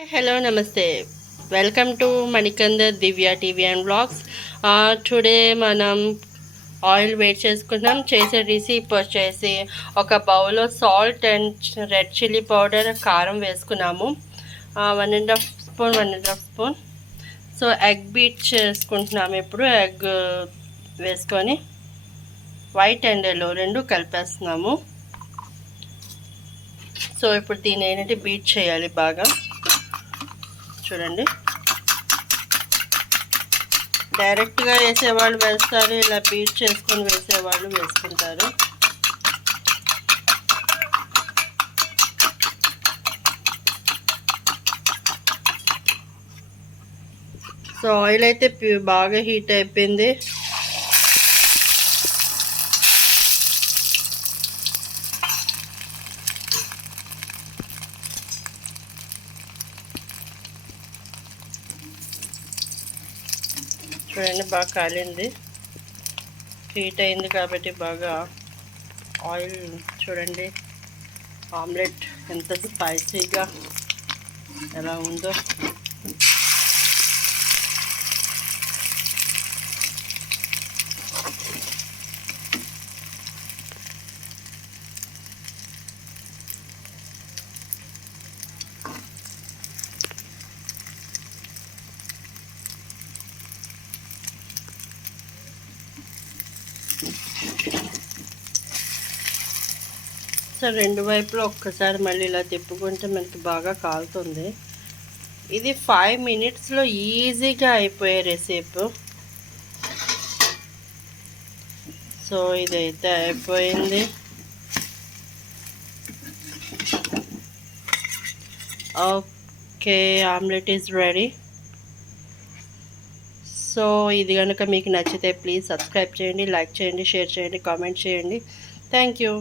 Hello, Namaste. Welcome to Manikanda Divya TV and Vlogs. Today మనం ఆయిల్ వేడి చేసుకున్నాం. చేసే రెసిపీ వచ్చేసి ఒక బౌల్లో salt and red chilli powder కారం వేసుకున్నాము. 1.5 స్పూన్. సో ఎగ్ బీట్ చేసుకుంటున్నాము. ఇప్పుడు ఎగ్ వేసుకొని వైట్ అండ్ ఎల్లో రెండు కలిపేస్తున్నాము. సో ఇప్పుడు దీని ఏంటంటే బీట్ చేయాలి బాగా. చూడండి, డైరెక్ట్గా వేసేవాళ్ళు వేస్తారు, ఇలా బీట్ చేసుకొని వేసేవాళ్ళు వేసుకుంటారు. సో ఆయిల్ అయితే బాగా హీట్ అయిపోయింది. చూడండి, బాగా కాలింది, హీట్ అయింది కాబట్టి బాగా ఆయిల్. చూడండి ఆమ్లెట్ ఎంత స్పైసీగా ఎలా ఉందో. సో రెండు వైపులో ఒక్కసారి మళ్ళీ ఇలా తిప్పుకుంటే మనకి బాగా కాలుతుంది. ఇది 5 మినిట్స్లో ఈజీగా అయిపోయే రెసిపీ. సో ఇదైతే అయిపోయింది. Okay, omelette is ready. So ఇది కనుక మీకు నచ్చితే ప్లీజ్ సబ్స్క్రైబ్ చేయండి, లైక్ చేయండి, షేర్ చేయండి, కామెంట్ చేయండి. Thank you.